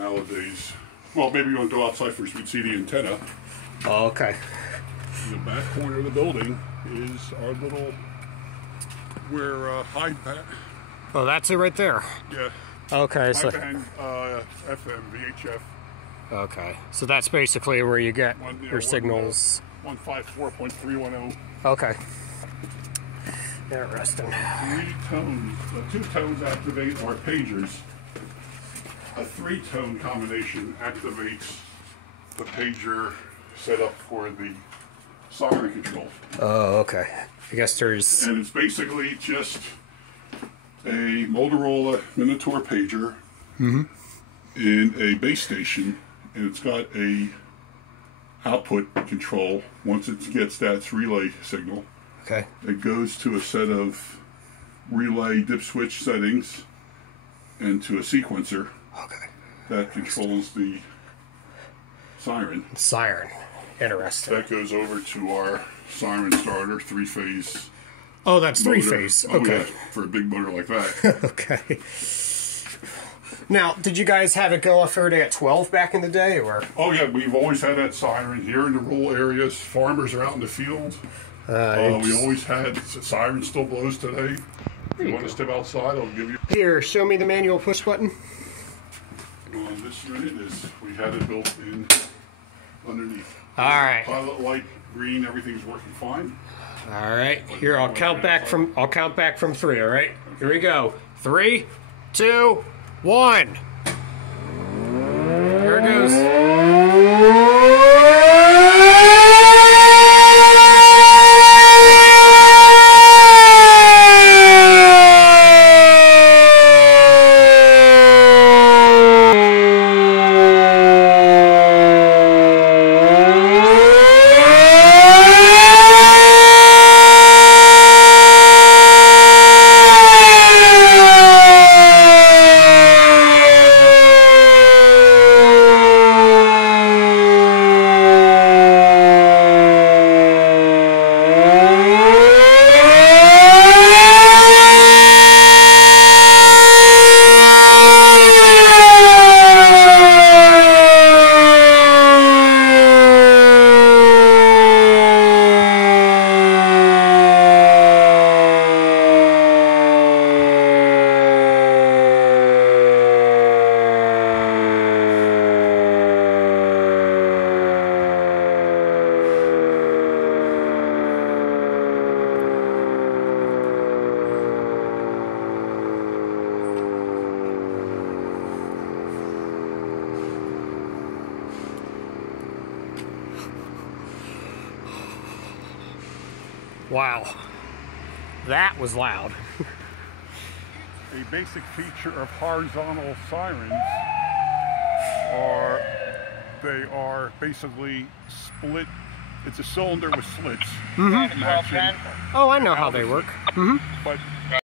nowadays. Well, maybe you want to go outside first, we'd see the antenna. Oh, okay. In the back corner of the building is our little, where high band. Oh, that's it right there. Yeah. Okay, so high band FM, VHF. okay, so that's basically where you get your signals. 154.310. Okay. Interesting. 3 tones, 2 tones activate our pagers. A 3-tone combination activates the pager set up for the siren control. Oh, okay. I guess there's... And it's basically just a Motorola Minotaur pager in a base station, and it's got a output control. Once it gets that relay signal, okay, it goes to a set of relay dip switch settings and to a sequencer. Okay. That controls the siren. Siren. Interesting. That goes over to our siren starter, 3-phase. Oh, that's motor. 3-phase. Oh, Okay. yeah, for a big motor like that. Okay. Now, did you guys have it go off every day at 12 back in the day, or? Oh yeah, we've always had that siren here in the rural areas. Farmers are out in the field. We always had siren. Still blows today. If you want to step outside, I'll give you. Here, show me the manual push button. On this unit is we had it built in underneath. All right. Pilot light green. Everything's working fine. All right. Here, I'll count back from 3. All right. Here we go. 3, 2, 1. Here it goes. Wow. That was loud. A basic feature of horizontal sirens are they are basically split. It's a cylinder with slits. Mm-hmm. Matching Oh, I know how they work. Mm-hmm. But